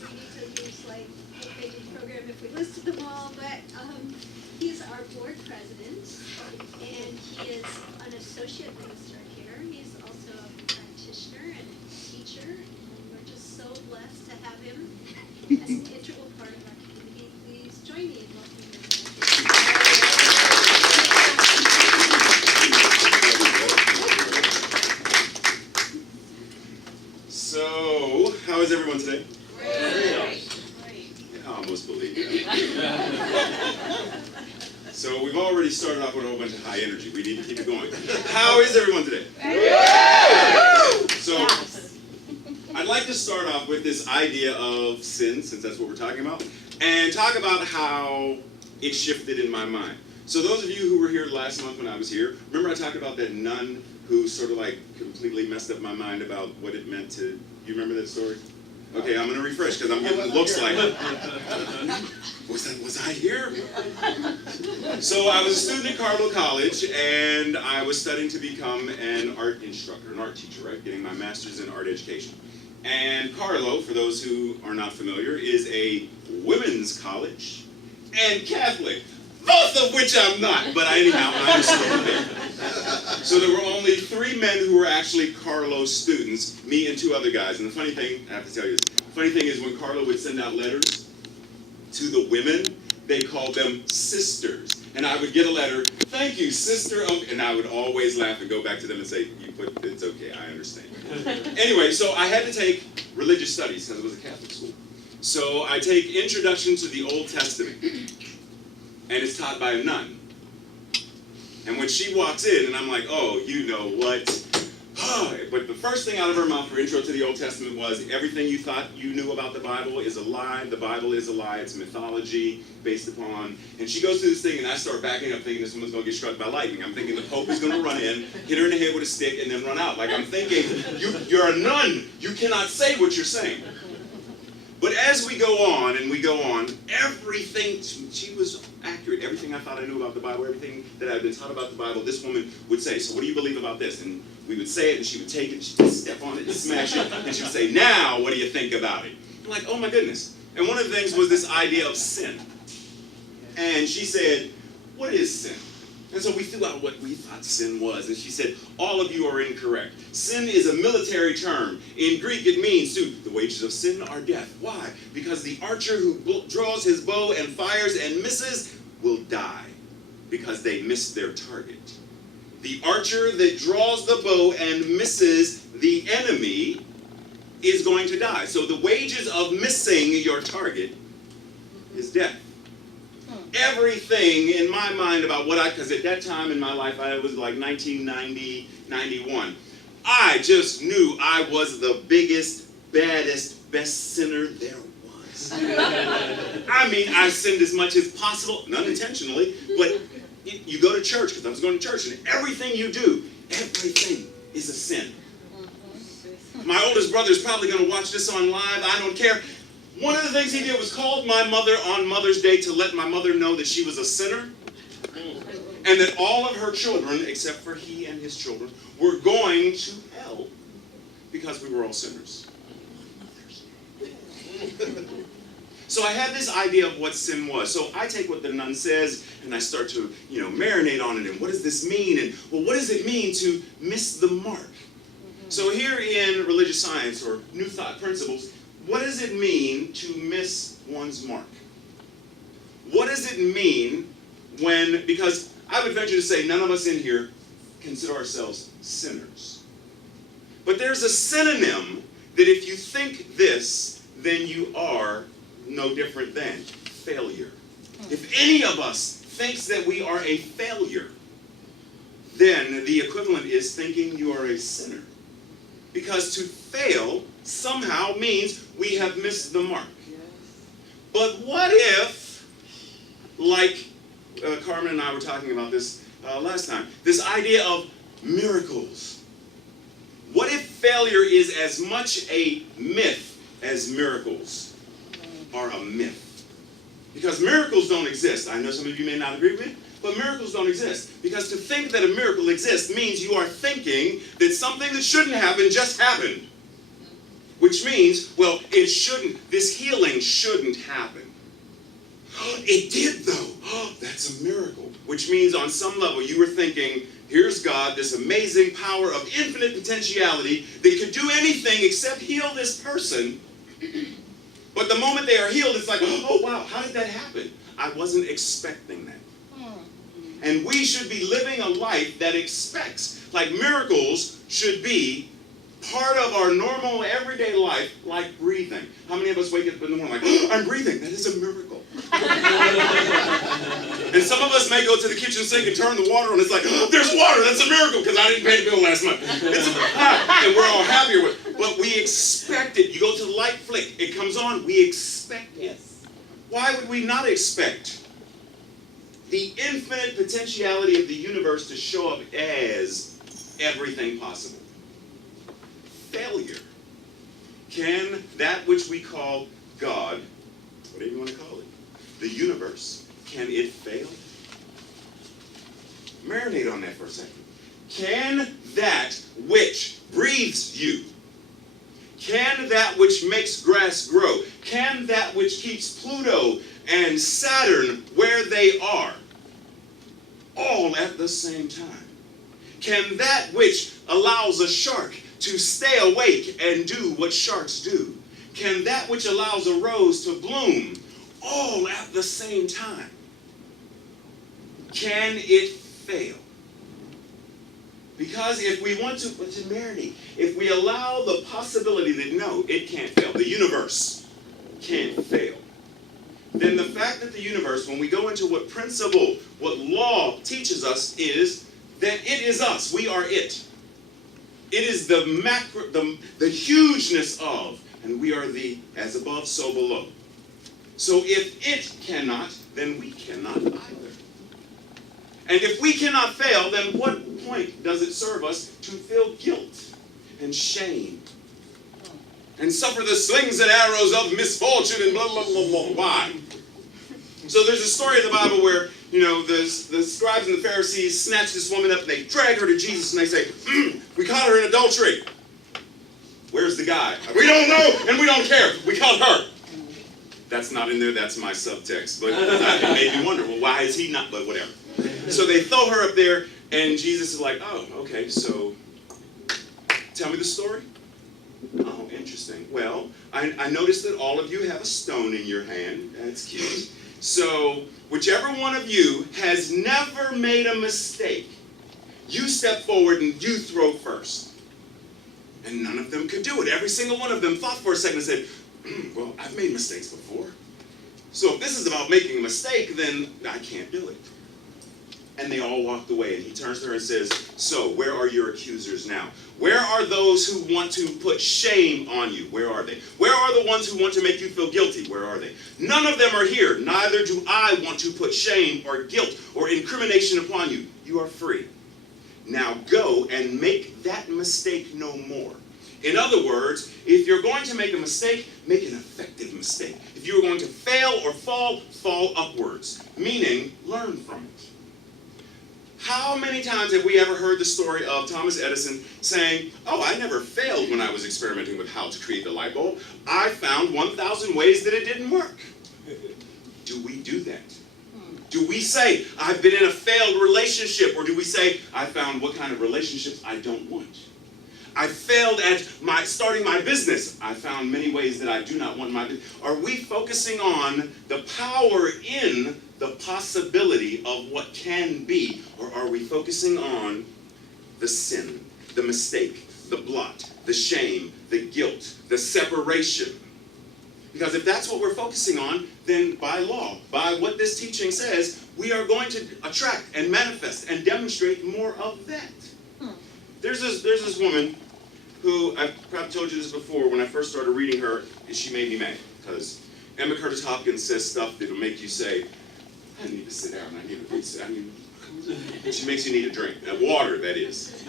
like we need to use like a pages program if we listed them all, but he's our board president, and he is an associate minister here. He's also a practitioner and a teacher, and we're just so blessed to have him as an integral part of our community. Please join me in welcoming him. So, how is everyone today? Great. I almost believe that. So we've already started off with a whole bunch of high energy. We need to keep it going. How is everyone today? So, I'd like to start off with this idea of sin, since that's what we're talking about, and talk about how it shifted in my mind. So those of you who were here last month when I was here, remember I talked about that nun who sort of like completely messed up my mind about what it meant to, you remember that story? Okay, I'm going to refresh because I'm getting looks like, was I here? So I was a student at Carlo College, and I was studying to become an art instructor, an art teacher, right? Getting my master's in art education. And Carlo, for those who are not familiar, is a women's college and Catholic. Both of which I'm not, but anyhow, I'm a student there. So there were only 3 men who were actually Carlo students, me and 2 other guys. And the funny thing, I have to tell you this, the funny thing is when Carlo would send out letters to the women, they called them sisters. And I would get a letter, thank you, sister, and I would always laugh and go back to them and say, it's okay, I understand. Anyway, so I had to take religious studies because it was a Catholic school. So I take Introduction to the Old Testament. And it's taught by a nun. And when she walks in, and I'm like, oh, you know what? But the first thing out of her mouth for Intro to the Old Testament was, everything you thought you knew about the Bible is a lie. The Bible is a lie. It's mythology based upon. And she goes through this thing, and I start backing up thinking this woman's going to get struck by lightning. I'm thinking the Pope is going to run in, hit her in the head with a stick, and then run out. Like, I'm thinking, you're a nun. You cannot say what you're saying. But as we go on, and we go on, everything, she was accurate. Everything I thought I knew about the Bible, everything that I had been taught about the Bible, this woman would say, so what do you believe about this? And we would say it, and she would take it, and she would step on it and smash it, and she would say, now, what do you think about it? I'm like, oh my goodness. And one of the things was this idea of sin. And she said, what is sin? And so we threw out what we thought sin was. And she said, all of you are incorrect. Sin is a military term. In Greek, it means the wages of sin are death. Why? Because the archer who draws his bow and fires and misses will die because they missed their target. The archer that draws the bow and misses the enemy is going to die. So the wages of missing your target is death. Everything in my mind about because at that time in my life, it was like 1990, 91. I just knew I was the biggest, baddest, best sinner there was. I mean, I sinned as much as possible, not intentionally, but you go to church, because I was going to church, and everything you do, everything is a sin. My oldest brother is probably going to watch this on live. I don't care. One of the things he did was called my mother on Mother's Day to let my mother know that she was a sinner and that all of her children, except for he and his children, were going to hell because we were all sinners. So I had this idea of what sin was. So I take what the nun says and I start to, marinate on it. And what does this mean? And, well, what does it mean to miss the mark? So here in religious science or New Thought principles, what does it mean to miss one's mark? What does it mean because I would venture to say none of us in here consider ourselves sinners. But there's a synonym that if you think this, then you are no different than failure. If any of us thinks that we are a failure, then the equivalent is thinking you are a sinner. Because to fail somehow means we have missed the mark. But what if, like Carmen and I were talking about this last time, this idea of miracles. What if failure is as much a myth as miracles are a myth? Because miracles don't exist. I know some of you may not agree with me, but miracles don't exist. Because to think that a miracle exists means you are thinking that something that shouldn't happen just happened. which means, well, this healing shouldn't happen. It did though. That's a miracle. Which means on some level you were thinking, here's God, this amazing power of infinite potentiality that could do anything except heal this person. But the moment they are healed, it's like, oh wow, how did that happen? I wasn't expecting that. And we should be living a life that expects, like miracles should be part of our normal everyday life, like breathing. How many of us wake up in the morning like, oh, I'm breathing, that is a miracle. And some of us may go to the kitchen sink and turn the water on, it's like, oh, there's water, that's a miracle, because I didn't pay the bill last month. And we're all happier with it. But we expect it. You go to the light flick, it comes on, we expect it. Why would we not expect the infinite potentiality of the universe to show up as everything possible? Failure. Can that which we call God, whatever you want to call it, the universe, can it fail? Marinate on that for a second. Can that which breathes you, can that which makes grass grow, can that which keeps Pluto and Saturn where they are, all at the same time? Can that which allows a shark to stay awake and do what sharks do, can that which allows a rose to bloom all at the same time, can it fail? Because if we want to marinate, if we allow the possibility that no, it can't fail, the universe can't fail, then the fact that the universe, when we go into what principle, what law teaches us, is that it is us, we are it. It is the macro, the hugeness of, and we are the as above, so below. So if it cannot, then we cannot either. And if we cannot fail, then what point does it serve us to feel guilt and shame and suffer the slings and arrows of misfortune and blah, blah, blah, blah? Why? So there's a story in the Bible where, the scribes and the Pharisees snatch this woman up and they drag her to Jesus and they say, we caught her in adultery. Where's the guy? We don't know and we don't care. We caught her. That's not in there. That's my subtext. But it made me wonder, well, why is he not? But whatever. So they throw her up there and Jesus is like, oh, okay, so tell me the story. Oh, interesting. Well, I noticed that all of you have a stone in your hand. That's cute. So whichever one of you has never made a mistake, you step forward and you throw first. And none of them could do it. Every single one of them thought for a second and said, well, I've made mistakes before. So if this is about making a mistake, then I can't do it. And they all walked away. And he turns to her and says, so where are your accusers now? Where are those who want to put shame on you? Where are they? Where are the ones who want to make you feel guilty? Where are they? None of them are here. Neither do I want to put shame or guilt or incrimination upon you. You are free. Now go and make that mistake no more. In other words, if you're going to make a mistake, make an effective mistake. If you're going to fail or fall, fall upwards. Meaning, learn from it. How many times have we ever heard the story of Thomas Edison saying, oh, I never failed when I was experimenting with how to create the light bulb. I found 1,000 ways that it didn't work. Do we do that? Do we say, I've been in a failed relationship? Or do we say, I found what kind of relationships I don't want? I failed at starting my business. I found many ways that I do not want my business. Are we focusing on the power in the possibility of what can be? Or are we focusing on the sin, the mistake, the blot, the shame, the guilt, the separation? Because if that's what we're focusing on, then by law, by what this teaching says, we are going to attract and manifest and demonstrate more of that. There's this woman who, I've probably told you this before, when I first started reading her, she made me mad. Because Emma Curtis Hopkins says stuff that'll make you say, I need to sit down, she makes you need a drink. Water, that is.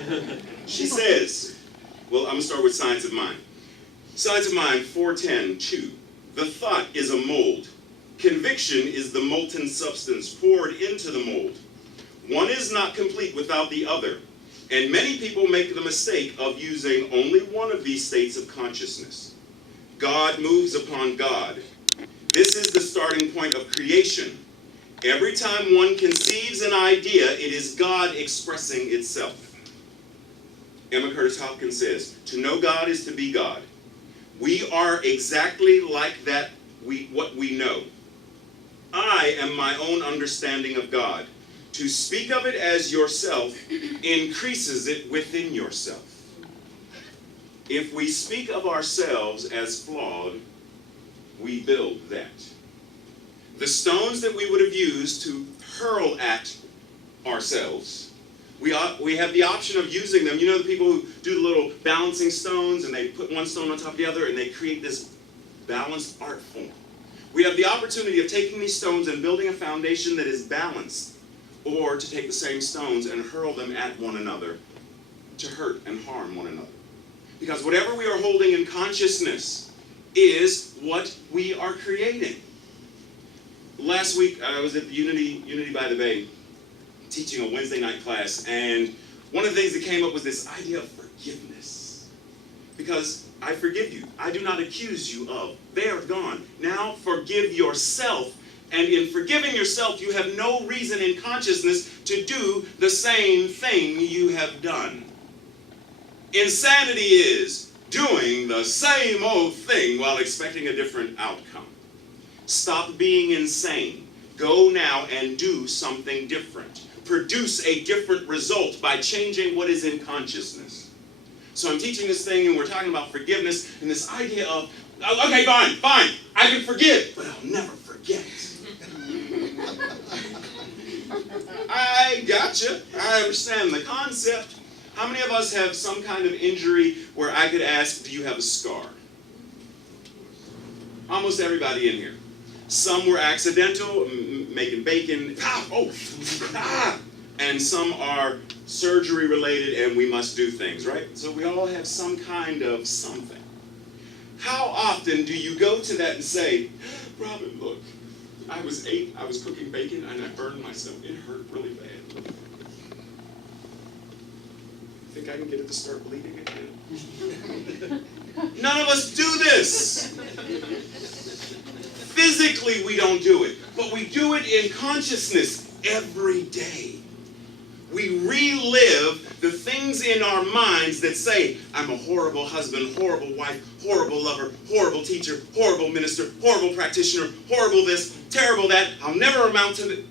She says, well, I'm going to start with Science of Mind. Science of Mind 4:10-2. The thought is a mold. Conviction is the molten substance poured into the mold. One is not complete without the other. And many people make the mistake of using only one of these states of consciousness. God moves upon God. This is the starting point of creation. Every time one conceives an idea, it is God expressing itself. Emma Curtis Hopkins says, to know God is to be God. We are exactly like that, what we know. I am my own understanding of God. To speak of it as yourself increases it within yourself. If we speak of ourselves as flawed, we build that. The stones that we would have used to hurl at ourselves, we have the option of using them. You know the people who do the little balancing stones and they put one stone on top of the other and they create this balanced art form. We have the opportunity of taking these stones and building a foundation that is balanced, or to take the same stones and hurl them at one another to hurt and harm one another. Because whatever we are holding in consciousness is what we are creating. Last week, I was at the Unity by the Bay, teaching a Wednesday night class, and one of the things that came up was this idea of forgiveness. Because I forgive you. I do not accuse you of. They are gone. Now forgive yourself. And in forgiving yourself, you have no reason in consciousness to do the same thing you have done. Insanity is doing the same old thing while expecting a different outcome. Stop being insane. Go now and do something different. Produce a different result by changing what is in consciousness. So I'm teaching this thing and we're talking about forgiveness and this idea of, okay, fine, I can forgive, but I'll never forget. I gotcha. I understand the concept. How many of us have some kind of injury where I could ask, do you have a scar? Almost everybody in here. Some were accidental, making bacon, and some are surgery related and we must do things, right? So we all have some kind of something. How often do you go to that and say, Robin, look, I was cooking bacon and I burned myself. It hurt really bad. Think I can get it to start bleeding again? None of us do this. Physically, we don't do it, but we do it in consciousness every day. We relive the things in our minds that say, I'm a horrible husband, horrible wife, horrible lover, horrible teacher, horrible minister, horrible practitioner, horrible this, terrible that, I'll never amount to the...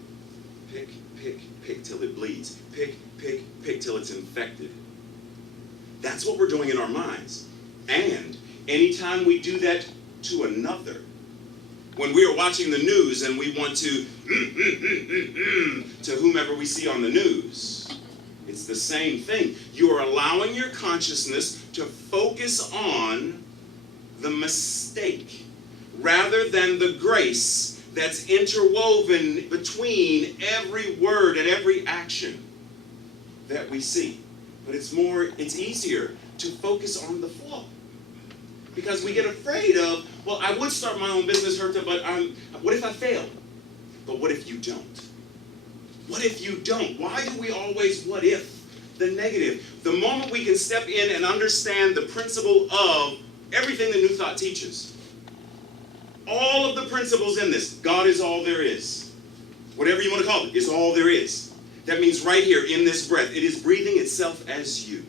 Pick till it bleeds. Pick till it's infected. That's what we're doing in our minds. And anytime we do that to another, when we are watching the news and we want to whomever we see on the news, it's the same thing. You are allowing your consciousness to focus on the mistake rather than the grace that's interwoven between every word and every action that we see. But it's easier to focus on the flaw. Because we get afraid of, well, I would start my own business, Herta, but what if I fail? But what if you don't? What if you don't? Why do we always what if the negative? The moment we can step in and understand the principle of everything that New Thought teaches, all of the principles in this, God is all there is. Whatever you want to call it, is all there is. That means right here in this breath, it is breathing itself as you.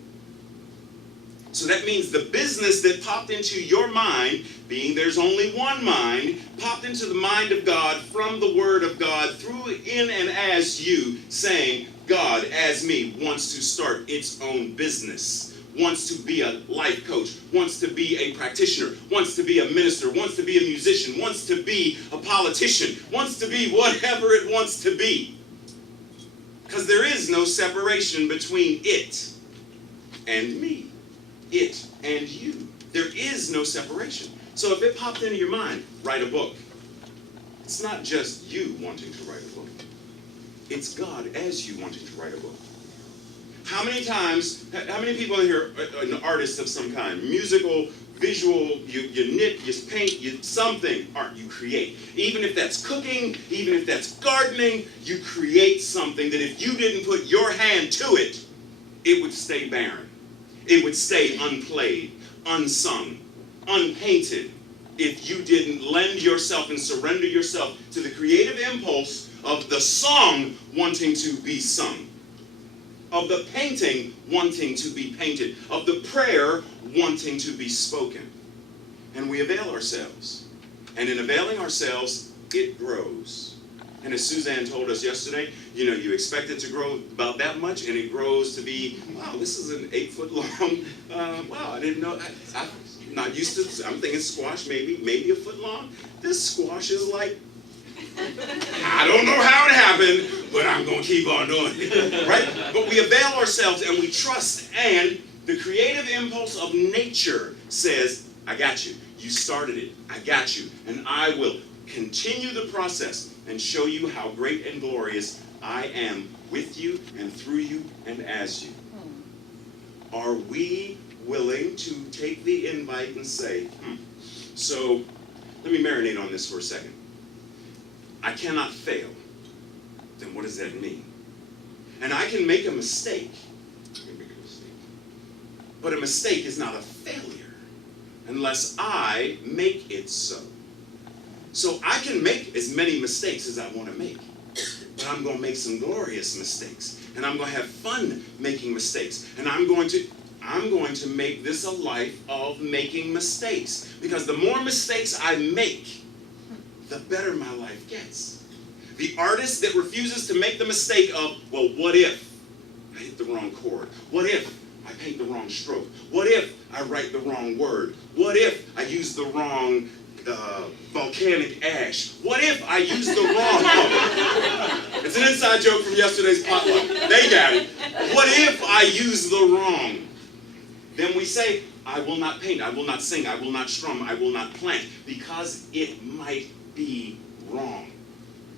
So that means the business that popped into your mind, being there's only one mind, popped into the mind of God from the Word of God through in and as you, saying, God as me wants to start its own business, wants to be a life coach, wants to be a practitioner, wants to be a minister, wants to be a musician, wants to be a politician, wants to be whatever it wants to be. Because there is no separation between it and me. It and you. There is no separation. So if it popped into your mind, write a book. It's not just you wanting to write a book. It's God as you wanting to write a book. How many people in here are an artist of some kind? Musical, visual, you knit, you paint, you something, art you create. Even if that's cooking, even if that's gardening, you create something that if you didn't put your hand to it, it would stay barren. It would stay unplayed, unsung, unpainted, if you didn't lend yourself and surrender yourself to the creative impulse of the song wanting to be sung, of the painting wanting to be painted, of the prayer wanting to be spoken. And we avail ourselves. And in availing ourselves, it grows. And as Suzanne told us yesterday, you expect it to grow about that much, and it grows to be, wow, this is an 8-foot long, wow, I didn't know, I'm not used to, I'm thinking squash maybe a foot long. This squash is like, I don't know how it happened, but I'm going to keep on doing it, right? But we avail ourselves and we trust, and the creative impulse of nature says, I got you. You started it. I got you. And I will continue the process and show you how great and glorious I am with you and through you and as you. Are we willing to take the invite and say, so let me marinate on this for a second. I cannot fail. Then what does that mean? And I can make a mistake. But a mistake is not a failure unless I make it so. So I can make as many mistakes as I want to make, but I'm going to make some glorious mistakes, and I'm going to have fun making mistakes, and I'm going to make this a life of making mistakes, because the more mistakes I make, the better my life gets. The artist that refuses to make the mistake of, well, what if I hit the wrong chord? What if I paint the wrong stroke? What if I write the wrong word? What if I use the wrong volcanic ash? What if I use the wrong? It's an inside joke from yesterday's potluck. They got it. What if I use the wrong? Then we say, I will not paint, I will not sing, I will not strum, I will not plant, because it might be wrong.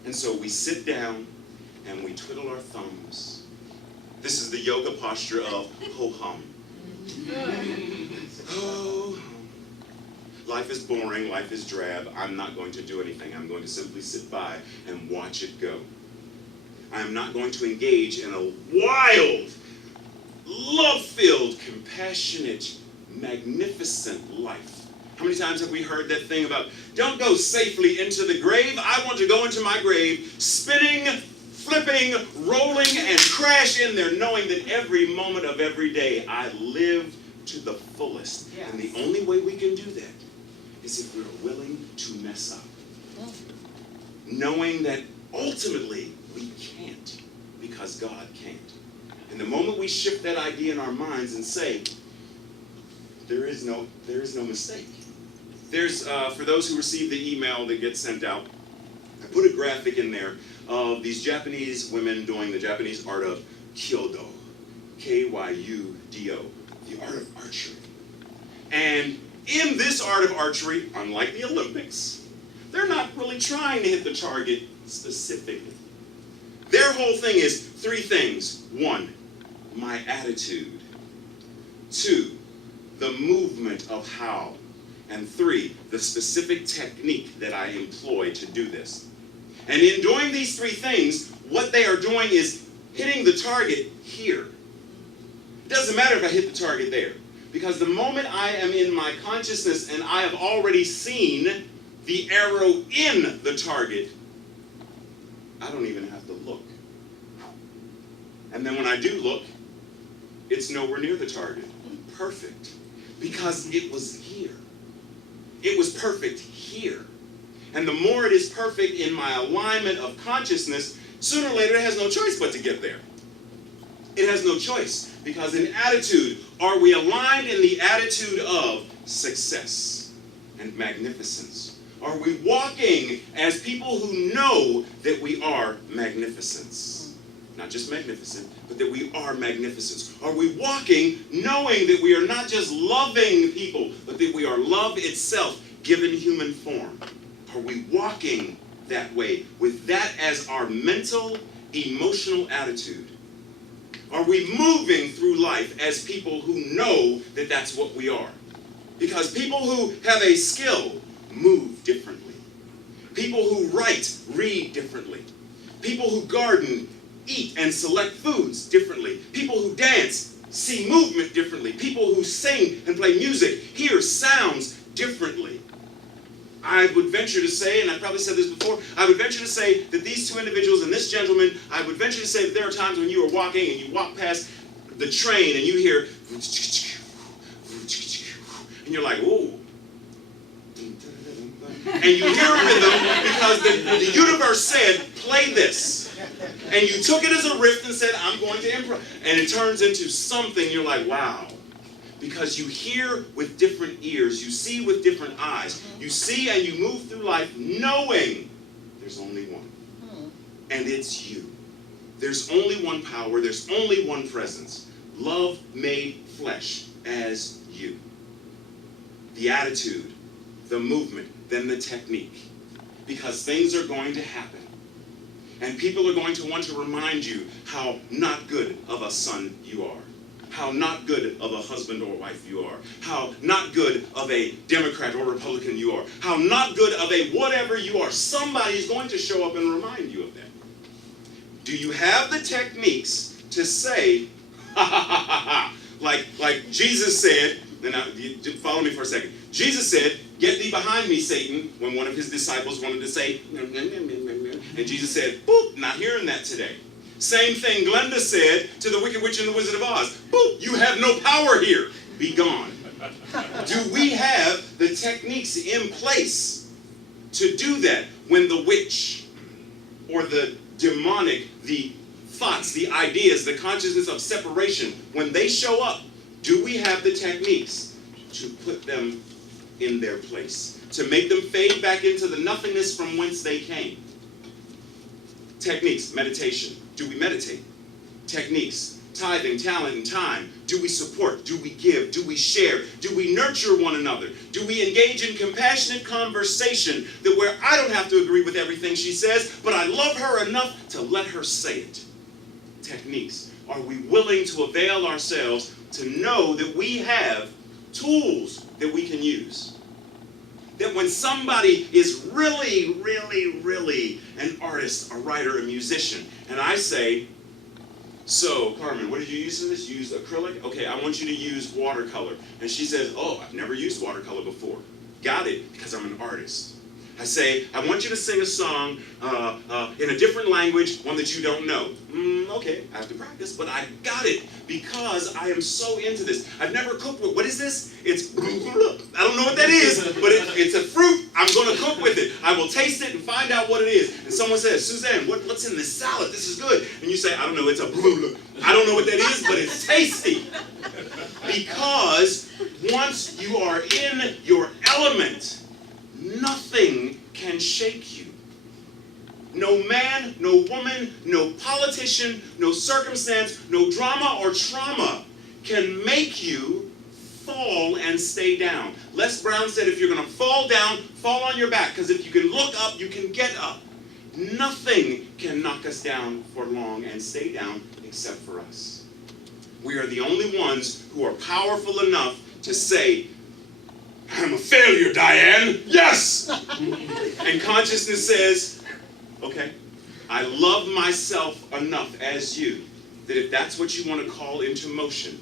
And so we sit down and we twiddle our thumbs. This is the yoga posture of ho-hum. Ho-hum. Life is boring, life is drab. I'm not going to do anything. I'm going to simply sit by and watch it go. I am not going to engage in a wild, love-filled, compassionate, magnificent life. How many times have we heard that thing about, don't go safely into the grave? I want to go into my grave spinning, flipping, rolling, and crash in there, knowing that every moment of every day I live to the fullest. Yes. And the only way we can do that is if we're willing to mess up. Knowing that ultimately we can't, because God can't. And the moment we shift that idea in our minds and say, there is no mistake. There's, for those who receive the email that gets sent out, I put a graphic in there of these Japanese women doing the Japanese art of Kyodo, Kyudo, the art of archery. And in this art of archery, unlike the Olympics, they're not really trying to hit the target specifically. Their whole thing is 3 things. 1, my attitude. 2, the movement of how. And 3, the specific technique that I employ to do this. And in doing these 3 things, what they are doing is hitting the target here. It doesn't matter if I hit the target there, because the moment I am in my consciousness and I have already seen the arrow in the target, I don't even have to look. And then when I do look, it's nowhere near the target. Perfect. Because it was here. It was perfect here. And the more it is perfect in my alignment of consciousness, sooner or later it has no choice but to get there. It has no choice, because in attitude, are we aligned in the attitude of success and magnificence? Are we walking as people who know that we are magnificence? Not just magnificent, but that we are magnificence. Are we walking knowing that we are not just loving people, but that we are love itself given human form? Are we walking that way with that as our mental, emotional attitude? Are we moving through life as people who know that that's what we are? Because people who have a skill move differently. People who write read differently. People who garden eat and select foods differently. People who dance see movement differently. People who sing and play music hear sounds differently. I would venture to say, and I probably said this before, I would venture to say that these two individuals and this gentleman, I would venture to say that there are times when you are walking and you walk past the train and you hear, and you're like, ooh. And you hear a rhythm because the universe said, play this. And you took it as a riff and said, I'm going to improv. And it turns into something, you're like, wow. Because you hear with different ears, you see with different eyes. You see and you move through life knowing there's only one. And it's you. There's only one power, there's only one presence. Love made flesh as you. The attitude, the movement, then the technique. Because things are going to happen. And people are going to want to remind you how not good of a son you are. How not good of a husband or wife you are. How not good of a Democrat or Republican you are. How not good of a whatever you are. Somebody's going to show up and remind you of that. Do you have the techniques to say, ha ha ha ha ha, like Jesus said, and now, follow me for a second. Jesus said, get thee behind me, Satan, when one of his disciples wanted to say, and Jesus said, boop, not hearing that today. Same thing Glenda said to the Wicked Witch and the Wizard of Oz. Boop, you have no power here. Be gone. Do we have the techniques in place to do that when the witch or the demonic, the thoughts, the ideas, the consciousness of separation, when they show up, do we have the techniques to put them in their place? To make them fade back into the nothingness from whence they came? Techniques, meditation. Do we meditate? Techniques, tithing, talent, and time. Do we support? Do we give? Do we share? Do we nurture one another? Do we engage in compassionate conversation that where I don't have to agree with everything she says, but I love her enough to let her say it? Techniques. Are we willing to avail ourselves to know that we have tools that we can use? That when somebody is really, really, really an artist, a writer, a musician, and I say, so, Carmen, what did you use for this? You used acrylic? Okay, I want you to use watercolor. And she says, oh, I've never used watercolor before. Got it, because I'm an artist. I say, I want you to sing a song in a different language, one that you don't know. Okay, I have to practice, but I got it because I am so into this. I've never cooked with, what is this? It's, I don't know what that is, but it's a fruit. I'm going to cook with it. I will taste it and find out what it is. And someone says, Suzanne, what's in this salad? This is good. And you say, I don't know, it's a I don't know what that is, but it's tasty. Because once you are in your element, nothing can shake you. No man, no woman, no politician, no circumstance, no drama or trauma can make you fall and stay down. Les Brown said if you're going to fall down, fall on your back, because if you can look up, you can get up. Nothing can knock us down for long and stay down except for us. We are the only ones who are powerful enough to say, I'm a failure, Diane. Yes! And consciousness says, okay, I love myself enough as you that if that's what you want to call into motion,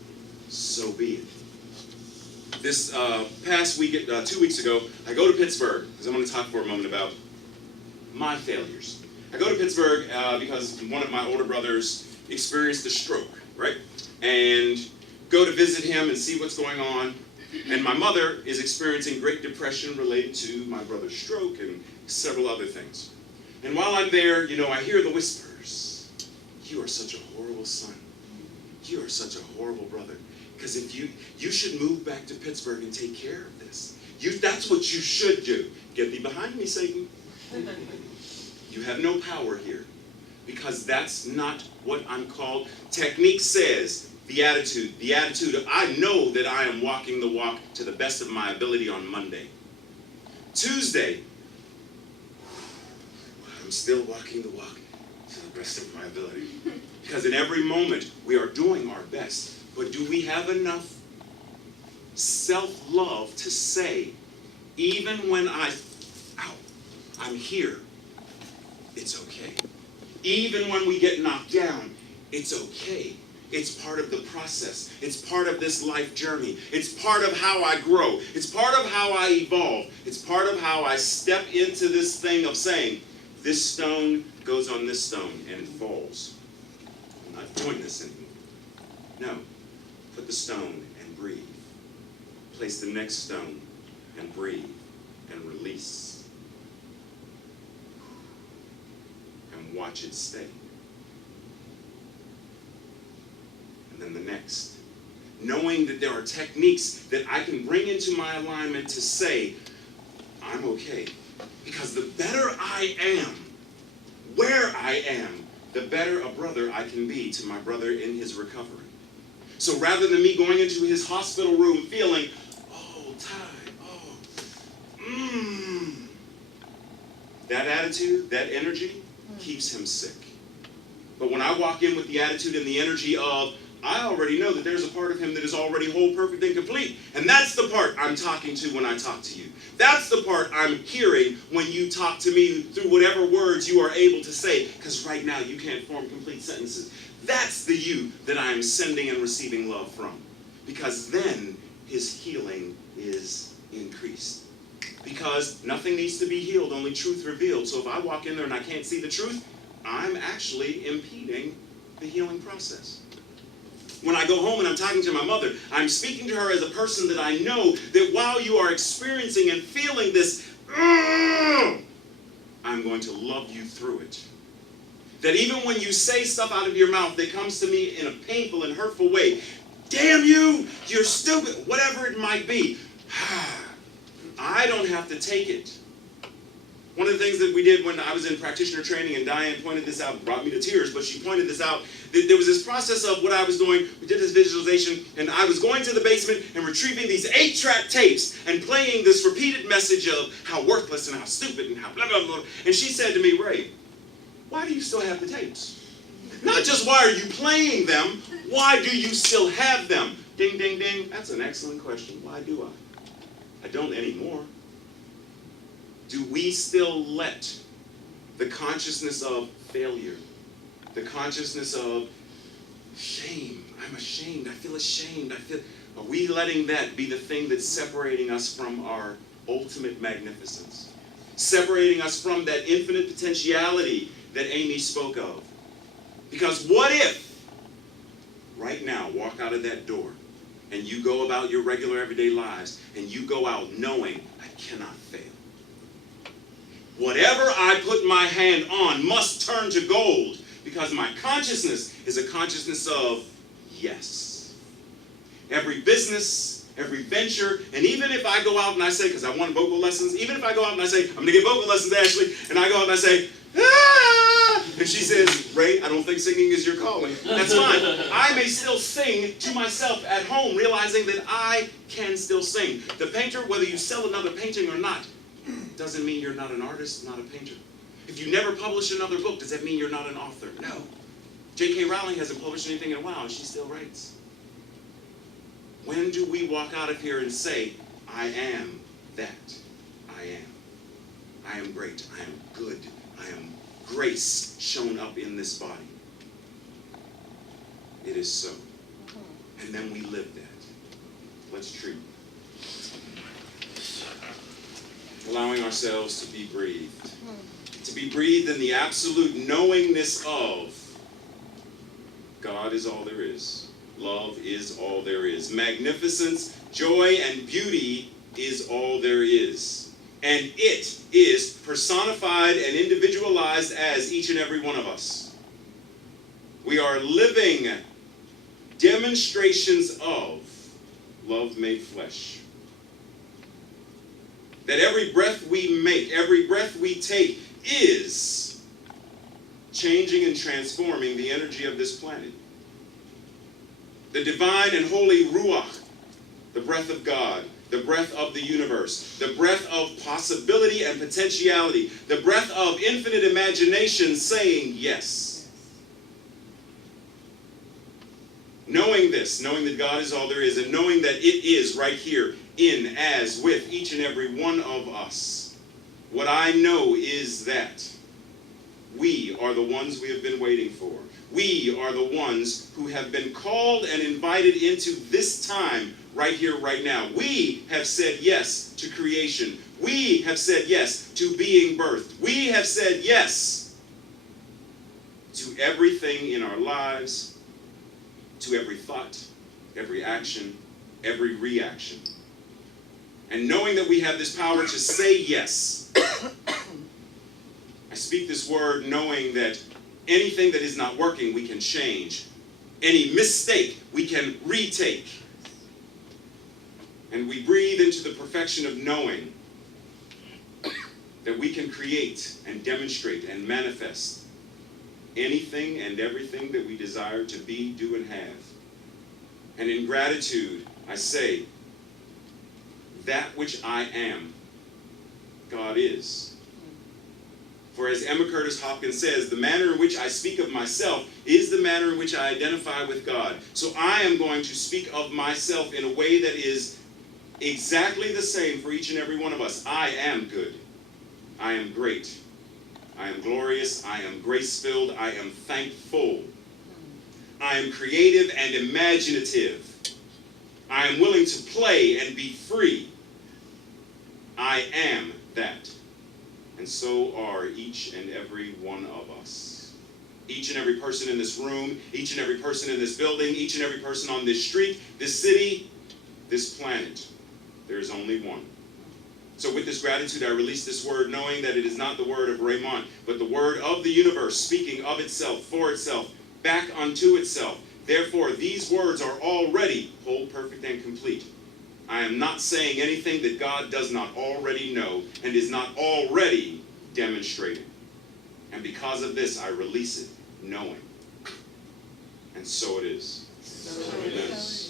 so be it. This past week, 2 weeks ago, I go to Pittsburgh because I'm going to talk for a moment about my failures. I go to Pittsburgh because one of my older brothers experienced a stroke, right? And go to visit him and see what's going on. And my mother is experiencing great depression related to my brother's stroke and several other things. And while I'm there, you know, I hear the whispers. You are such a horrible son. You are such a horrible brother. Because if you should move back to Pittsburgh and take care of this. That's what you should do. Get thee behind me, Satan. You have no power here. Because that's not what I'm called. Technique says, the attitude of, I know that I am walking the walk to the best of my ability on Monday. Tuesday, I'm still walking the walk to the best of my ability. Because in every moment, we are doing our best. But do we have enough self-love to say, even when I'm here, it's okay. Even when we get knocked down, it's okay. It's part of the process. It's part of this life journey. It's part of how I grow. It's part of how I evolve. It's part of how I step into this thing of saying, this stone goes on this stone and it falls. I'm not doing this anymore. No. Put the stone and breathe. Place the next stone and breathe and release. And watch it stay. And then the next. Knowing that there are techniques that I can bring into my alignment to say, I'm okay. Because the better I am, where I am, the better a brother I can be to my brother in his recovery. So rather than me going into his hospital room feeling, oh, tired, that attitude, that energy keeps him sick. But when I walk in with the attitude and the energy of, I already know that there's a part of him that is already whole, perfect, and complete. And that's the part I'm talking to when I talk to you. That's the part I'm hearing when you talk to me through whatever words you are able to say. Because right now you can't form complete sentences. That's the you that I am sending and receiving love from. Because then his healing is increased. Because nothing needs to be healed, only truth revealed. So if I walk in there and I can't see the truth, I'm actually impeding the healing process. When I go home and I'm talking to my mother, I'm speaking to her as a person that I know that while you are experiencing and feeling this, I'm going to love you through it. That even when you say stuff out of your mouth that comes to me in a painful and hurtful way, damn you, you're stupid, whatever it might be, I don't have to take it. One of the things that we did when I was in practitioner training, and Diane pointed this out, brought me to tears, but she pointed this out, that there was this process of what I was doing. We did this visualization, and I was going to the basement and retrieving these 8-track tapes and playing this repeated message of how worthless and how stupid and how blah, blah, blah. And she said to me, Ray, why do you still have the tapes? Not just why are you playing them, why do you still have them? Ding, ding, ding. That's an excellent question. Why do I? I don't anymore. Do we still let the consciousness of failure, the consciousness of shame, I'm ashamed, I feel ashamed, are we letting that be the thing that's separating us from our ultimate magnificence? Separating us from that infinite potentiality that Amy spoke of? Because what if, right now, walk out of that door, and you go about your regular everyday lives, and you go out knowing I cannot fail. Whatever I put my hand on must turn to gold, because my consciousness is a consciousness of yes. Every business, every venture, and even if I go out and I say, because I want vocal lessons, even if I go out and I say, I'm going to get vocal lessons, Ashley, and I go out and I say, ah! And she says, Ray, I don't think singing is your calling. That's fine. I may still sing to myself at home, realizing that I can still sing. The painter, whether you sell another painting or not, doesn't mean you're not an artist, not a painter. If you never publish another book, does that mean you're not an author? No. J.K. Rowling hasn't published anything in a while, and she still writes. When do we walk out of here and say, I am that? I am. I am great. I am good. I am grace shown up in this body. It is so. And then we live that. Let's treat. Allowing ourselves to be breathed. To be breathed in the absolute knowingness of God is all there is. Love is all there is. Magnificence, joy, and beauty is all there is. And it is personified and individualized as each and every one of us. We are living demonstrations of love made flesh. That every breath we make, every breath we take is changing and transforming the energy of this planet. The divine and holy Ruach, the breath of God, the breath of the universe, the breath of possibility and potentiality, the breath of infinite imagination saying yes. Knowing this, knowing that God is all there is, and knowing that it is right here, in, as, with each and every one of us. What I know is that We are the ones we have been waiting for. We are the ones who have been called and invited into this time right here, right now. We have said yes to creation. We have said yes to being birthed. We have said yes to everything in our lives, to every thought, every action, every reaction. And knowing that we have this power to say yes, I speak this word knowing that anything that is not working, we can change. Any mistake, we can retake. And we breathe into the perfection of knowing that we can create and demonstrate and manifest anything and everything that we desire to be, do, and have. And in gratitude, I say, that which I am, God is. For as Emma Curtis Hopkins says, the manner in which I speak of myself is the manner in which I identify with God. So I am going to speak of myself in a way that is exactly the same for each and every one of us. I am good. I am great. I am glorious. I am grace-filled. I am thankful. I am creative and imaginative. I am willing to play and be free. I am that. And so are each and every one of us. Each and every person in this room, each and every person in this building, each and every person on this street, this city, this planet. There is only one. So with this gratitude, I release this word knowing that it is not the word of Raymont, but the word of the universe, speaking of itself, for itself, back unto itself. Therefore, these words are already whole, perfect, and complete. I am not saying anything that God does not already know and is not already demonstrating. And because of this, I release it, knowing. And so it is. So it is.